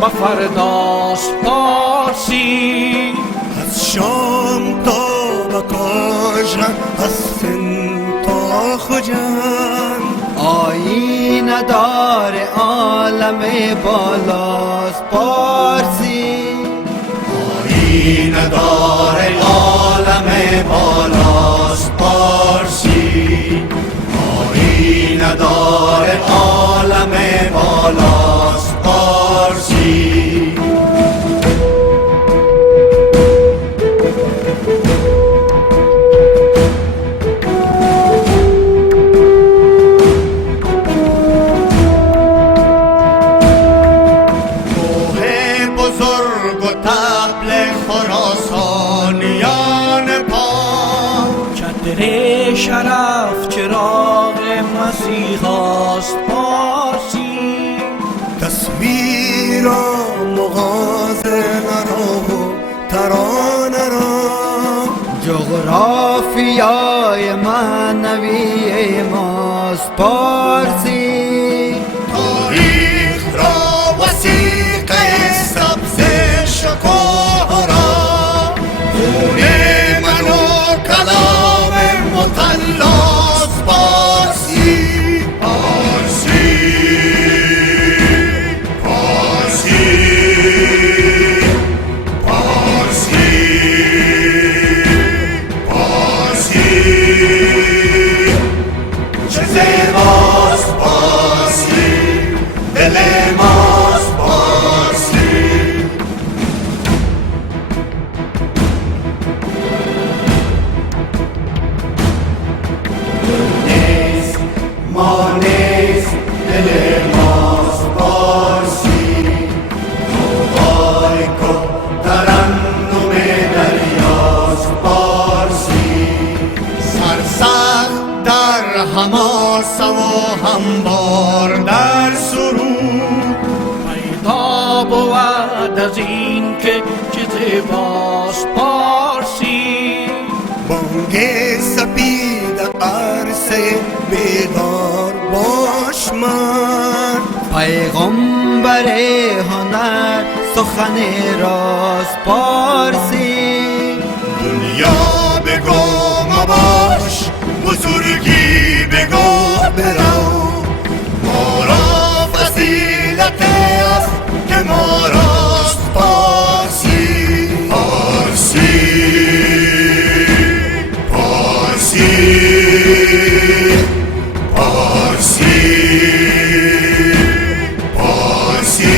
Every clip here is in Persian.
با فرداست پارسی. از شام تا بکاژن، از سن تا خجن، آیین دار عالم بالاست پارسی. آیین دار عالم بالاست پارسی. آیین دار عالم بالاست پارسی. خراسانیان پاک، چتر شرف چراغ مسیحاست پارسی. تصویر مغازه را و ترانه را، جغرافیای معنوی ماست پارسی. تاریخ را وثیقه سبز شکوه را، خون من و کلام مطلاست پارسی. پارسی پارسی پارسی پارسی، چه زیباست پارسی، دل ماست پارسی. نیست ما نیست، دل ماست پارسی. موهای که ترنم دریاست پارسی. سرسخت در حماسه و هموار در سرود، پیدا بود از این که چه زیباست پارسی. بانگ سپید عرصه بیدار باش من، پیغمبر هنر سخن راست پارسی. دنیا بگو مباش، بزرگی بگو برو، ما را فضیلت است که ما راست پارسی. پارسی پارسی پارسی پارسی،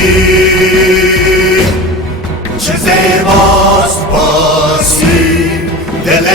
چه زیباست پارسی، دل